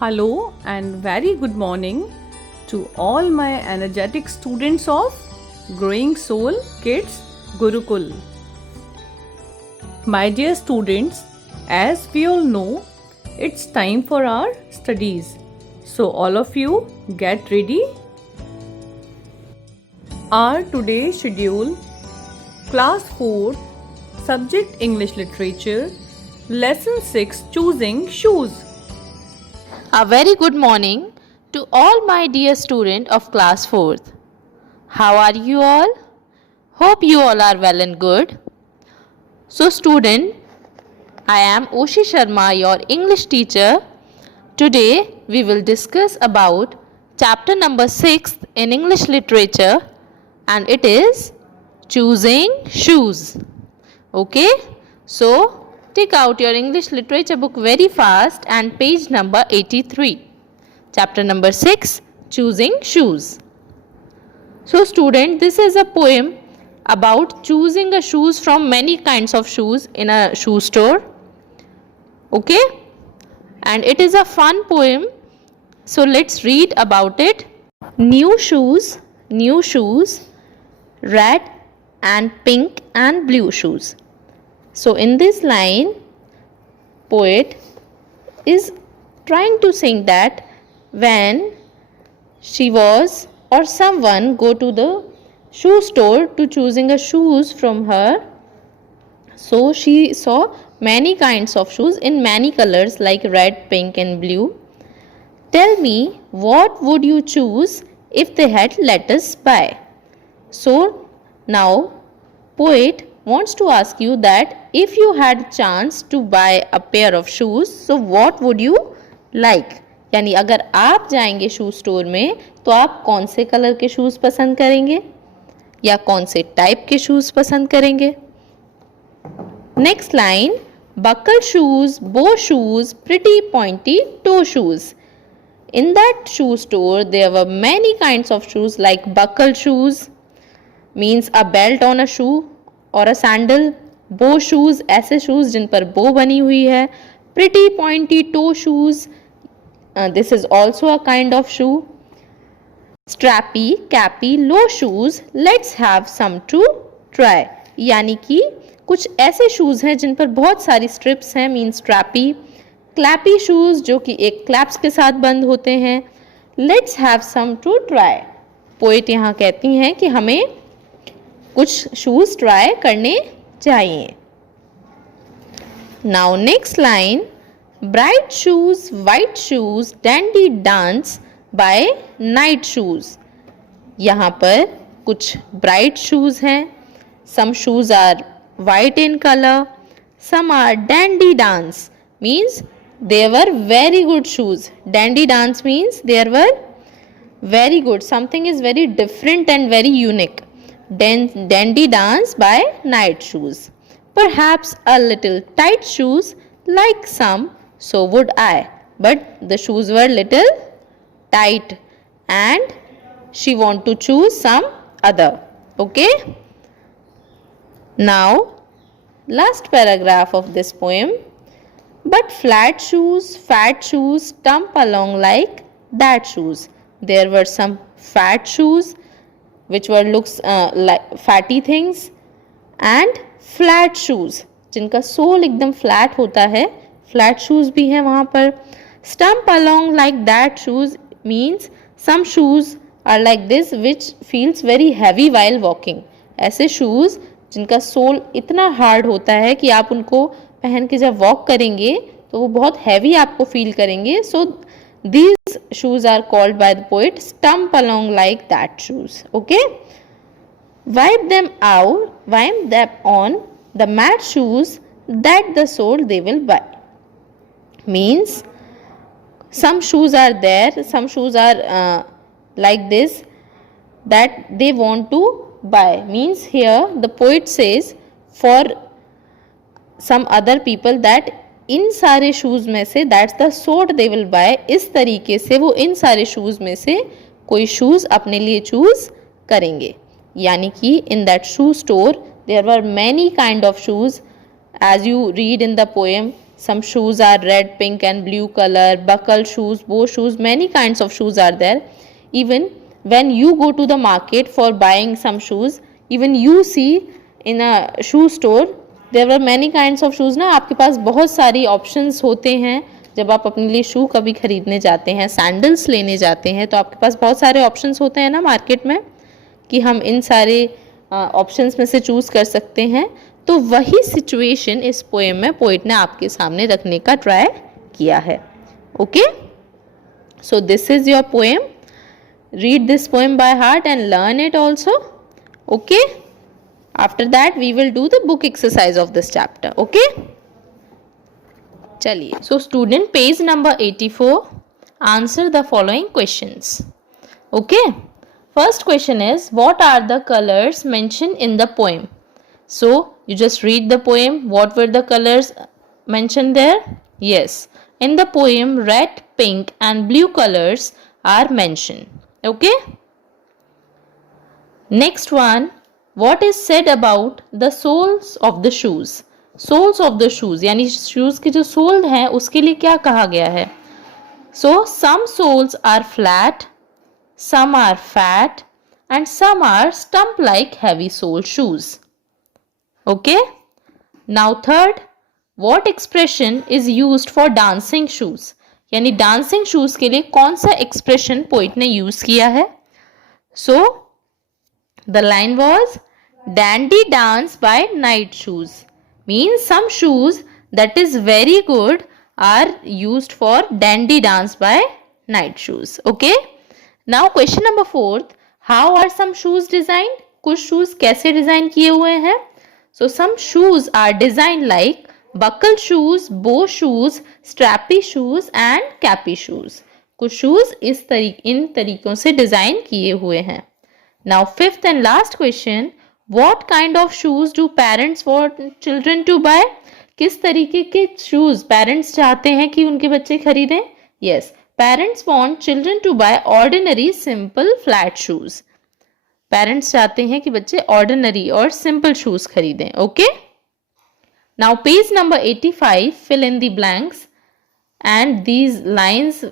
Hello and very good morning to all my energetic students of Growing Soul Kids Gurukul. My dear students, as we all know, it's time for our studies. So all of you get ready. Our today's schedule: Class 4, Subject English Literature, Lesson 6, Choosing Shoes. A very good morning to all my dear students of class 4th. How are you all? Hope you all are well and good. So student, I am Oshi Sharma, your English teacher. Today we will discuss about chapter number 6 in English literature, and it is choosing shoes. Okay? So take out your English literature book very fast and page number 83. Chapter number 6, Choosing Shoes. So student, this is a poem about choosing a shoes from many kinds of shoes in a shoe store. Okay? And it is a fun poem. So let's read about it. New shoes, red and pink and blue shoes. So in this line, poet is trying to sing that when she was or someone go to the shoe store to choosing a shoes from her, so she saw many kinds of shoes in many colors like red, pink and blue. Tell me, what would you choose if they had let us buy? So now poet wants to ask you that if you had chance to buy a pair of shoes, so what would you like? यानी अगर आप जाएंगे shoe store में तो आप कौन से colour के शूज पसंद करेंगे या कौन से टाइप के शूज पसंद करेंगे? Next line, buckle shoes, bow shoes, pretty pointy toe shoes. In that shoe store there were many kinds of shoes like buckle shoes means a belt on a shoe और a sandal, bow shoes ऐसे shoes जिन पर bow बनी हुई है, pretty pointy toe shoes, this is also a kind of shoe, strappy, cappy, low shoes, let's have some to try, यानी कि कुछ ऐसे शूज़ हैं जिन पर बहुत सारी स्ट्रिप्स हैं मीन स्ट्रैपी, क्लैपी शूज़ जो कि एक क्लैप्स के साथ बंद होते हैं, let's have some to try. Poet यहाँ कहती हैं कि हमें कुछ शूज ट्राई करने चाहिए. Now next line, bright shoes, white shoes, dandy dance by night shoes. यहाँ पर कुछ ब्राइट शूज हैं, some shoes are white in colour, some are dandy dance means they were very good shoes. Dandy dance means they were very good, something is very different and very unique. Dandy dance by night shoes. Perhaps a little tight shoes like some, so would I. But the shoes were little tight and she want to choose some other. Okay. Now last paragraph of this poem. But flat shoes, fat shoes stump along like that shoes. There were some fat shoes which were looks like fatty things and flat shoes जिनका soul एकदम flat होता है, flat shoes भी हैं वहाँ पर. Stump along like that shoes means some shoes are like this which feels very heavy while walking. ऐसे shoes जिनका सोल इतना हार्ड होता है कि आप उनको पहन के जब वॉक करेंगे तो वो बहुत हैवी आपको फील करेंगे. सो these shoes are called by the poet stump along like that shoes. Okay, wipe them on the mat shoes that the sole they will buy means some shoes are there, some shoes are like this that they want to buy means here the poet says for some other people that इन सारे shoes में से that's the sort they will buy, इस तरीके से वो इन सारे shoes में से कोई शूज़ अपने लिए चूज़ करेंगे. यानी कि in that shoe store there were many kind of shoes as you read in the poem Some shoes are red, pink and blue color, buckle shoes, bow shoes, many kinds of shoes are there. Even when you go to the market for buying some shoes, even you see in a shoe store there were many kinds of shoes ना, आपके पास बहुत सारी options होते हैं जब आप अपने लिए शू कभी खरीदने जाते हैं, सैंडल्स लेने जाते हैं, तो आपके पास बहुत सारे ऑप्शंस होते हैं ना मार्केट में कि हम इन सारे ऑप्शंस में से चूज़ कर सकते हैं. तो वही सिचुएशन इस पोएम में पोइट ने आपके सामने रखने का ट्राई किया है. Okay, so this is your poem. Read this poem by heart and learn it also. Okay, after that we will do the book exercise of this chapter. Okay, चलिए. So student, page number 84, answer the following questions. Okay, first question is, what are the colors mentioned in the poem? So you just read the poem. What were the colors mentioned there? Yes, in the poem red, pink and blue colors are mentioned. Okay, next one, what is said about the soles of the shoes? Soles of the shoes यानी shoes की जो soul है उसके लिए क्या कहा गया है? So some soles are flat, some are fat and some are stump like heavy sole shoes. Okay, now third, what expression is used for dancing shoes? यानी dancing shoes के लिए कौन सा expression poet ने use किया है? So the line was, dandy dance by night shoes, means some shoes that is very good are used for dandy dance by night shoes. Okay, now question number 4, how are some shoes designed? कुछ shoes कैसे design किए हुए हैं? So some shoes are designed like buckle shoes, bow shoes, strappy shoes and cappy shoes. कुछ shoes इन तरीकों से design किए हुए हैं. Now fifth and last question, what kind of shoes do parents want children to buy? किस तरीके के shoes parents चाहते हैं कि उनके बच्चे खरीदें? Yes, parents want children to buy ordinary simple flat shoes. Parents चाहते हैं कि बच्चे ordinary और simple shoes खरीदें. Okay? Now page number 85, fill in the blanks and these lines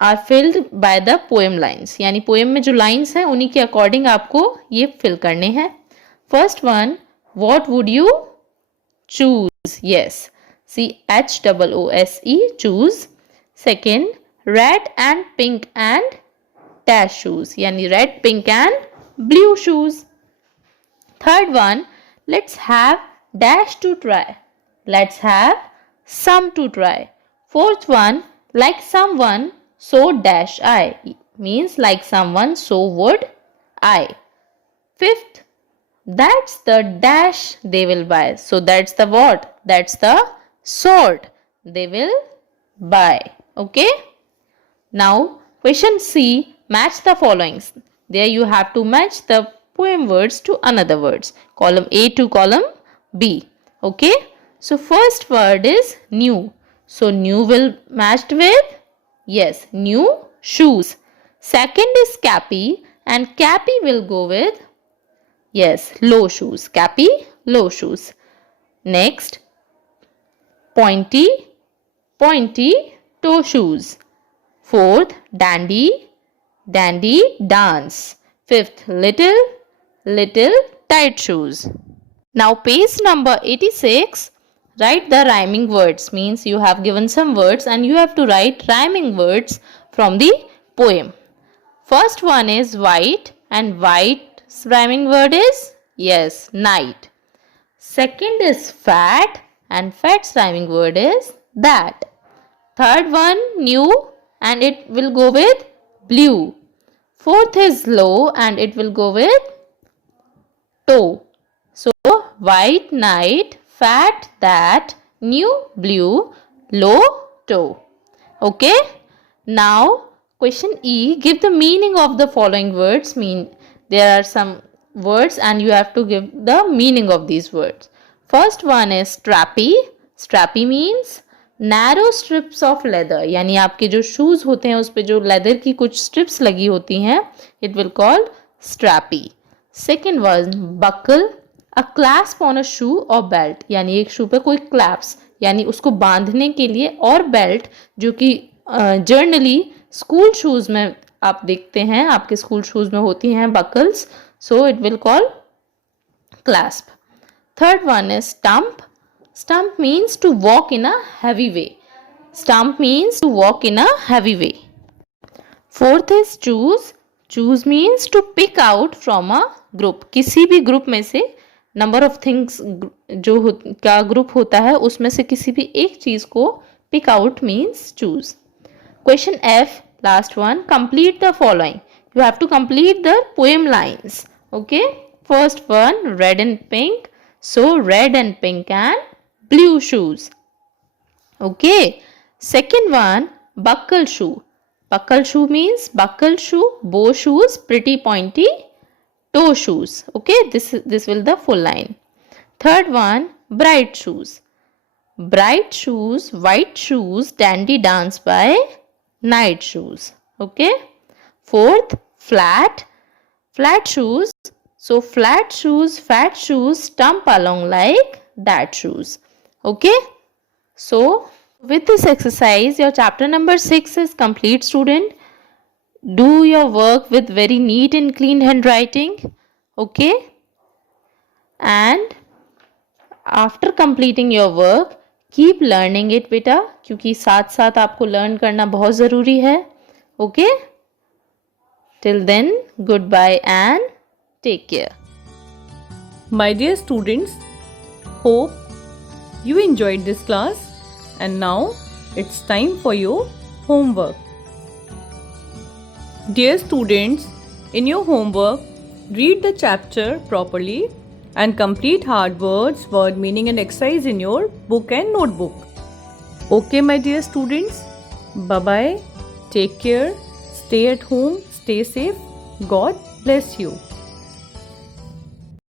are filled by the poem lines. यानी poem में जो lines हैं उन्हीं के according आपको ये fill करने हैं. First one, what would you choose? Yes, CHOOSE, choose. Second, red and pink and dash shoes, yani red, pink and blue shoes. Third one, let's have dash to try. Let's have some to try. Fourth one, like someone, so dash I, means like someone, so would I. Fifth, that's the dash they will buy. So that's the what? That's the sword they will buy. Okay. Now question C, match the followings. There you have to match the poem words to another words. Column A to column B. Okay. So first word is new. So new will matched with, yes, new shoes. Second is cappy and cappy will go with, yes, low shoes. Cappy, low shoes. Next, pointy toe shoes. Fourth, dandy dance. Fifth, little tight shoes. Now page number 86, write the rhyming words, means you have given some words and you have to write rhyming words from the poem. First one is white and white's rhyming word is, yes, night. Second is fat and fat's rhyming word is that. Third one, new and it will go with blue. Fourth is low and it will go with toe. So white, night, fat, that, new, blue, low, toe. Okay. Now question E, give the meaning of the following words. There are some words and you have to give the meaning of these words. First one is strappy. Strappy means narrow strips of leather, यानी आपके जो shoes होते हैं उस पे जो leather की कुछ strips लगी होती हैं, it will call strappy. Second one, buckle, a clasp on a shoe or belt, यानी एक shoe पे कोई clasp यानी उसको बांधने के लिए, और बेल्ट जो कि जनरली स्कूल शूज में आप देखते हैं, आपके स्कूल शूज में होती हैं buckles, so it will call clasp. Third one is stump. Stump means to walk in a heavy way. Stump means to walk in a heavy way. Fourth is choose. Choose means to pick out from a group. किसी भी group में से number of things जो का group होता है उसमें से किसी भी एक चीज को pick out means choose. Question F, last one. Complete the following. You have to complete the poem lines. Okay. First one, red and pink. So red and pink and blue shoes. Okay. Second one, buckle shoe. Buckle shoe means buckle shoe, bow shoes, pretty pointy toe shoes. Okay. This will the full line. Third one, bright shoes. Bright shoes, white shoes, dandy dance by night shoes. Okay. Fourth, flat. Flat shoes. So flat shoes, fat shoes, stump along like that shoes. Okay. So with this exercise, your chapter number 6 is complete, student. Do your work with very neat and clean handwriting. Okay. And after completing your work, keep learning it बेटा, क्योंकि साथ साथ आपको learn करना बहुत ज़रूरी है. Okay. Till then, goodbye and take care. My dear students, hope you enjoyed this class, and now it's time for your homework. Dear students, in your homework, read the chapter properly and complete hard words, word meaning and exercise in your book and notebook. Okay, my dear students, bye-bye, take care, stay at home, stay safe, God bless you.